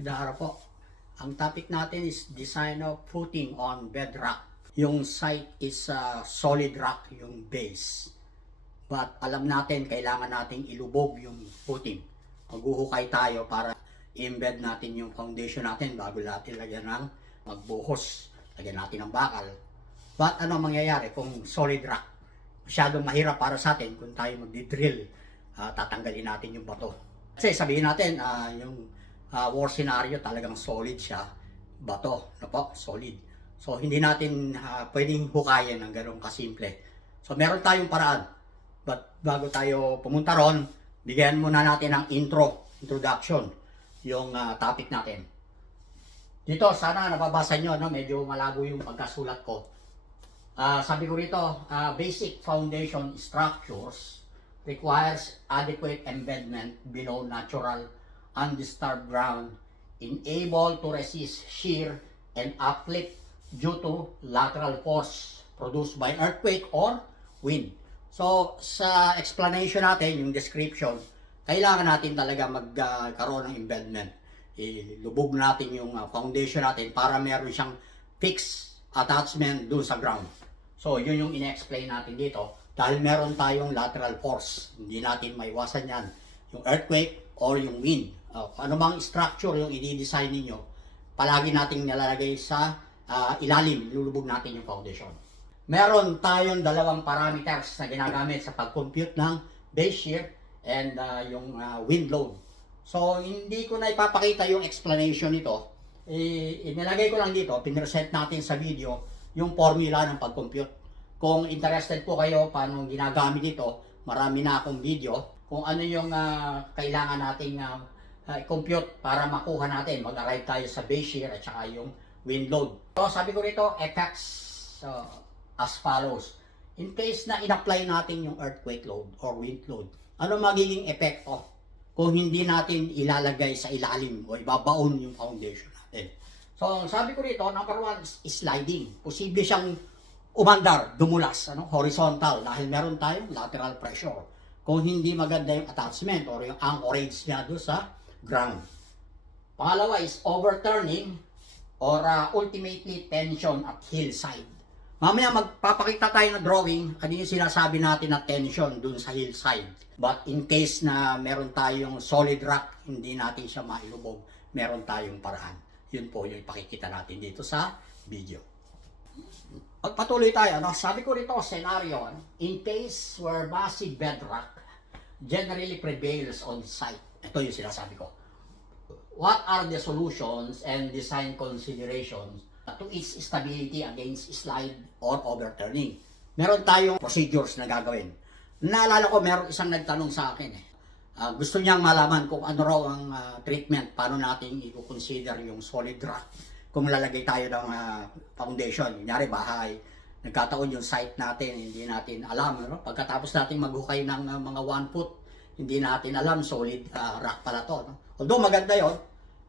Magandang araw po. Ang topic natin is design of footing on bedrock. Yung site is solid rock, yung base. But alam natin, kailangan nating ilubog yung footing. Maghuhukay tayo para i-embed natin yung foundation natin bago natin lagyan ng magbuhos. Lagyan natin ng bakal. But ano mangyayari kung solid rock? Masyadong mahirap para sa atin kung tayo magdi-drill. Tatanggalin natin yung bato. Kasi sabihin natin, yung war scenario talagang solid siya, bato, no po, solid. So hindi natin pwedeng hukayin ng ganun kasimple. So meron tayong paraan. But bago tayo pumunta ron, bigyan muna natin ng introduction, yung topic natin. Dito, sana nababasa nyo, no? Medyo malabo yung pagkasulat ko. Sabi ko rito, basic foundation structures requires adequate embedment below natural undisturbed ground, unable to resist shear and uplift due to lateral force produced by earthquake or wind. So, sa explanation natin, yung description, kailangan natin talaga magkaroon ng embedment. Ilubog natin yung foundation natin para meron siyang fixed attachment dun sa ground. So, yun yung ine-explain natin dito. Dahil meron tayong lateral force, hindi natin maiwasan yan. Yung earthquake or yung wind. Ano bang structure yung i-design ninyo, palagi nating nilalagay sa ilalim, lulubog natin yung foundation. Meron tayong dalawang parameters na ginagamit sa pag-compute ng base shear and yung wind load. So, hindi ko na ipapakita yung explanation nito. Inilagay ko lang dito, pinresent natin sa video, yung formula ng pag-compute. Kung interested po kayo paano ginagamit ito, marami na akong video kung ano yung kailangan nating i-compute para makuha natin, mag-arrive tayo sa base shear at saka yung wind load. So sabi ko rito, effects as follows. In case na in-apply natin yung earthquake load or wind load, ano magiging epekto kung hindi natin ilalagay sa ilalim o ibabaon yung foundation natin? So sabi ko rito, number one is sliding. Posible siyang umandar, dumulas, horizontal dahil meron tayong lateral pressure. Kung hindi maganda yung attachment or yung anchorage niya doon sa ground. Pangalawa is overturning or ultimately tension at hillside. Mamaya magpapakita tayo ng drawing, ano yung sinasabi natin na tension dun sa hillside. But in case na meron tayong solid rock, hindi natin siya mailubog, meron tayong paraan. Yun po yung ipakikita natin dito sa video. Pagpatuloy tayo, sabi ko rito, scenario, in case where massive bedrock generally prevails on site. Ito yung sinasabi ko. What are the solutions and design considerations to its stability against slide or overturning? Meron tayong procedures na gagawin. Naalala ko, meron isang nagtanong sa akin. Gusto niyang malaman kung ano raw ang treatment, paano natin i-consider yung solid rock. Kung lalagay tayo ng foundation, kunyari bahay, nagkataon yung site natin, hindi natin alam. Pagkatapos natin maghukay ng mga 1 foot, hindi natin alam, solid rock pala to. Although maganda yun,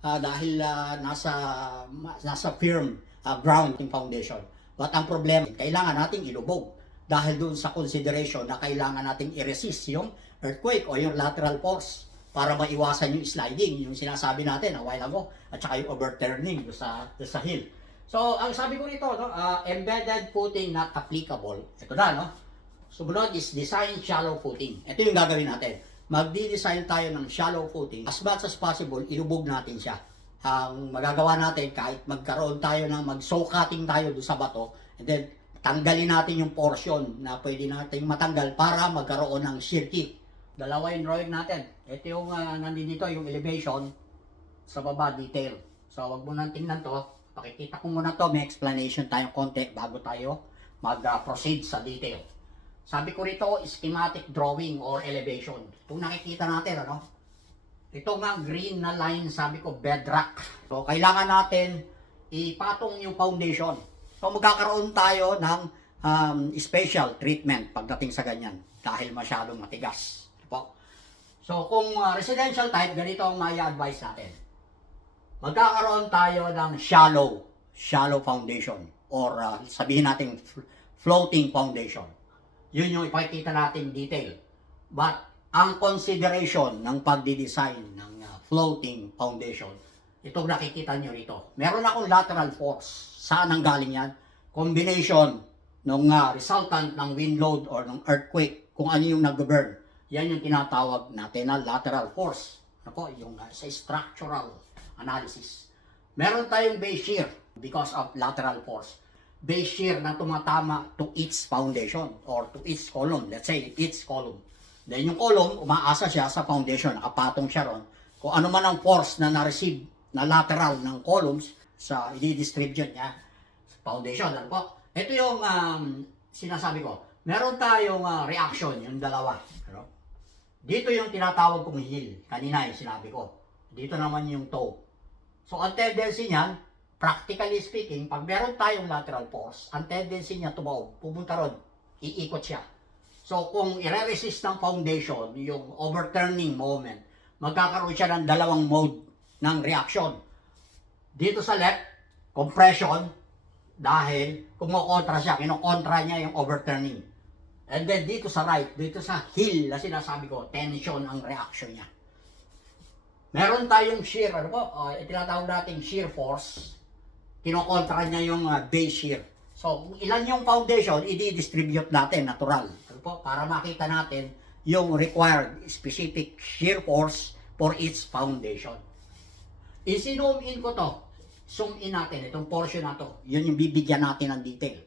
dahil nasa firm ground yung foundation. But ang problema, kailangan nating ilubog. Dahil dun sa consideration na kailangan nating i-resist yung earthquake o yung lateral force para maiwasan yung sliding, yung sinasabi natin a while ago, at saka yung overturning sa hill. So, ang sabi ko nito, embedded footing not applicable. Ito na, Sumunod is design shallow footing. Ito yung gagawin natin. Magdi-design tayo ng shallow footing. As much as possible, ilubog natin siya. Ang magagawa natin, kahit magkaroon tayo ng mag-soak cutting tayo doon sa bato, and then tanggalin natin yung portion na pwede natin matanggal para magkaroon ng shear kit. Dalawa yung drawing natin. Ito yung nandito, yung elevation, sa baba detail. So, wag mo nang tingnan to. Pakikita ko muna to, may explanation tayong konti bago tayo mag-proceed sa detail. Sabi ko rito, schematic drawing or elevation. Itong nakikita natin, ito nga green na line, sabi ko, bedrock. So, kailangan natin ipatong yung foundation. So, magkakaroon tayo ng special treatment pagdating sa ganyan dahil masyadong matigas. So, kung residential type, ganito ang mai-advise natin. Magkakaroon tayo ng shallow foundation or sabihin natin floating foundation. Yun yung ipakikita natin detail. But ang consideration ng pagdi-design ng floating foundation, Itong nakikita nyo rito. Meron akong lateral force. Saan ang galing yan? Combination ng resultant ng wind load or ng earthquake, kung ano yung nag-burn. Yan yung tinatawag natin na lateral force. Ano po, yung sa structural analysis. Meron tayong base shear because of lateral force. Base shear na tumatama to its foundation or to its column. Let's say its column. Then yung column, umaasa siya sa foundation, nakapatong siya ron. Kung ano man ang force na na-receive na lateral ng columns sa i-distribute niya sa foundation. Ano po? Ito yung sinasabi ko. Meron tayong reaction, yung dalawa. Ano? Dito yung tinatawag kong heel. Kanina yung sinabi ko. Dito naman yung toe. So ang tendency niyan, practically speaking, pag meron tayong lateral force, ang tendency niya tumaob, pupunta ron, iikot siya. So kung i-resist ng foundation, yung overturning moment, magkakaroon siya ng dalawang mode ng reaction. Dito sa left, compression, dahil kumokontra siya, kinokontra niya yung overturning. And then dito sa right, dito sa heel na sinasabi ko, tension ang reaction niya. Meron tayong shear, ano po, tinatawag natin shear force, kinokontra niya yung base shear. So, kung ilan yung foundation, i-distribute natin, natural. Ano po, para makita natin yung required specific shear force for its foundation. I-zoom in ko to. Zoom in natin, itong portion na to. Yun yung bibigyan natin ng detail.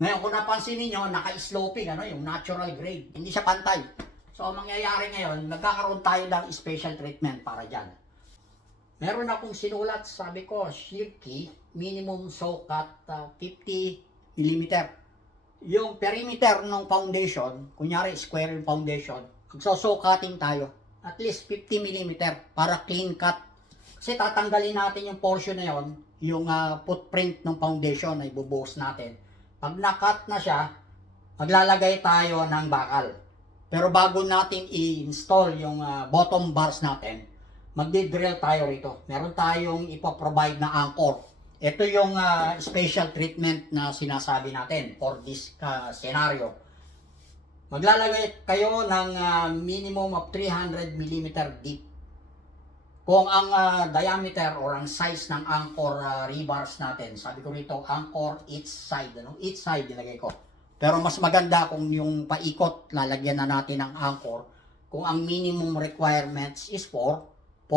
Ngayon, kung napansin niyo naka-sloping, ano, yung natural grade. Hindi siya pantay. So, ang mangyayari ngayon, magkakaroon tayo ng special treatment para dyan. Meron akong sinulat, sabi ko, shear key, minimum soak at 50 mm. Yung perimeter ng foundation, kunyari square yung foundation, magsosokating tayo, at least 50 mm para clean cut. Kasi tatanggalin natin yung portion na yon, yung footprint ng foundation na ibubuhos natin. Pag na-cut na siya, maglalagay tayo ng bakal. Pero bago natin i-install yung bottom bars natin, magdi-drill tayo rito. Meron tayong ipoprovide na anchor. Ito yung special treatment na sinasabi natin for this scenario. Maglalagay kayo ng minimum of 300 mm deep. Kung ang diameter or ang size ng anchor rebars natin, sabi ko rito, anchor each side. Ano? Each side nilagay ko. Pero mas maganda kung yung paikot, lalagyan na natin ng anchor. Kung ang minimum requirements is 4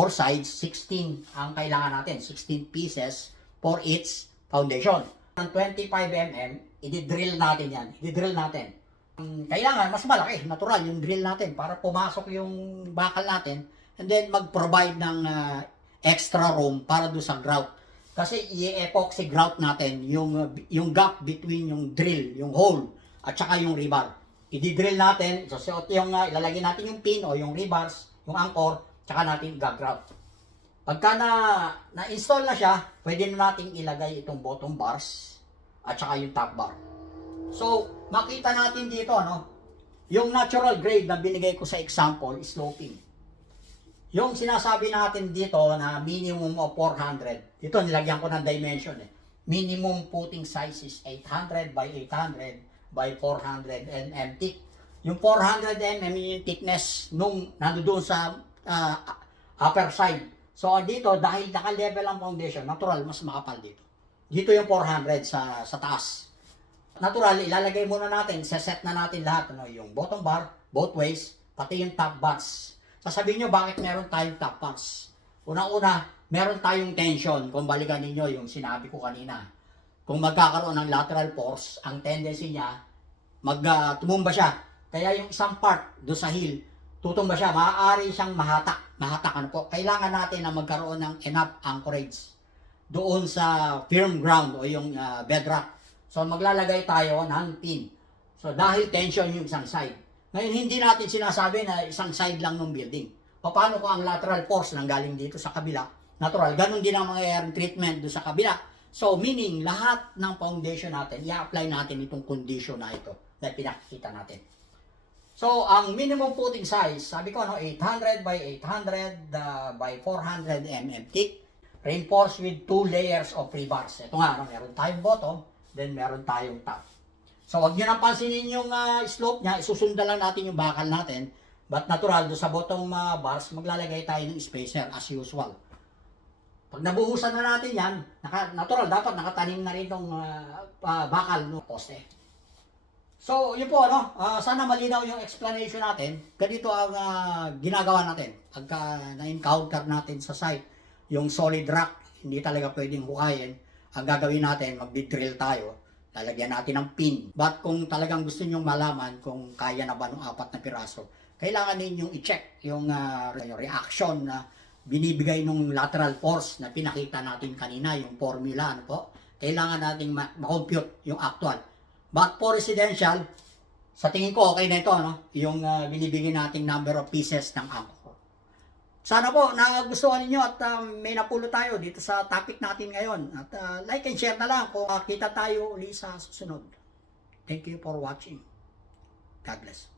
sides, 16 ang kailangan natin. 16 pieces for each foundation. Ang 25 mm, i-drill natin yan. I-drill natin. Kailangan mas malaki, natural yung drill natin para pumasok yung bakal natin and then mag-provide ng extra room para do sa grout. Kasi i-epoxy grout natin yung gap between yung drill, yung hole at saka yung rebar. I-drill natin, so yung ilalagay natin yung pin o yung rebars, yung anchor, tsaka natin i-grout. Pagka na-install na siya, pwede na natin ilagay itong bottom bars at saka yung top bar. So, makita natin dito, ano, yung natural grade na binigay ko sa example is sloping. Yung sinasabi natin dito na minimum of 400, dito nilagyan ko ng dimension Minimum footing size is 800 by 800 by 400 mm thick. Yung 400 mm yung thickness nung nandoon sa upper side. So dito, dahil naka-level ang foundation, natural, mas makapal dito. Dito yung 400 sa taas. Natural, ilalagay muna natin, set na natin lahat. Ano, yung bottom bar, both ways, pati yung top bars. Sasabihin nyo, bakit meron tayong top bars? Una-una, meron tayong tension. Kung balikan ninyo yung sinabi ko kanina. Kung magkakaroon ng lateral force, ang tendency niya, tumumba siya. Kaya yung isang part, do sa heel, tutumba siya, maaari siyang mahatak. Ano po, kailangan natin na magkaroon ng enough anchorage doon sa firm ground o yung bedrock. So maglalagay tayo ng pin. So dahil tension yung isang side. Ngayon hindi natin sinasabi na isang side lang ng building. Paano kung ang lateral force nang galing dito sa kabila? Natural, ganun din ang mangyayari treatment doon sa kabila. So meaning lahat ng foundation natin, i-apply natin itong condition na ito na pinakikita natin. So, ang minimum footing size, sabi ko, 800 by 800 by 400 mm thick, reinforced with 2 layers of rebars. Ito nga, meron tayong bottom, then meron tayong top. So, wag nyo nang pansinin yung slope niya, isusundan lang natin yung bakal natin. But natural, do sa bottom bars, maglalagay tayo ng spacer as usual. Pag nabuhusan na natin yan, natural, dapat nakatanim na rin itong bakal no poste. So, yun po, sana malinaw yung explanation natin. Ganito ang ginagawa natin. Pagka na-encounter natin sa site, yung solid rock, hindi talaga pwedeng hukayin. Ang gagawin natin, magdi-drill tayo. Lalagyan natin ng pin. But kung talagang gusto nyong malaman kung kaya na ba ng 4 na piraso, kailangan ninyong i-check yung reaction na binibigay ng lateral force na pinakita natin kanina, yung formula, kailangan nating ma-compute yung actual. But for residential, sa tingin ko okay na ito, yung binibigay nating number of pieces ng anchor. Sana po nagustuhan niyo at may napulot tayo dito sa topic natin ngayon. At like and share na lang kung kita tayo uli sa susunod. Thank you for watching. God bless.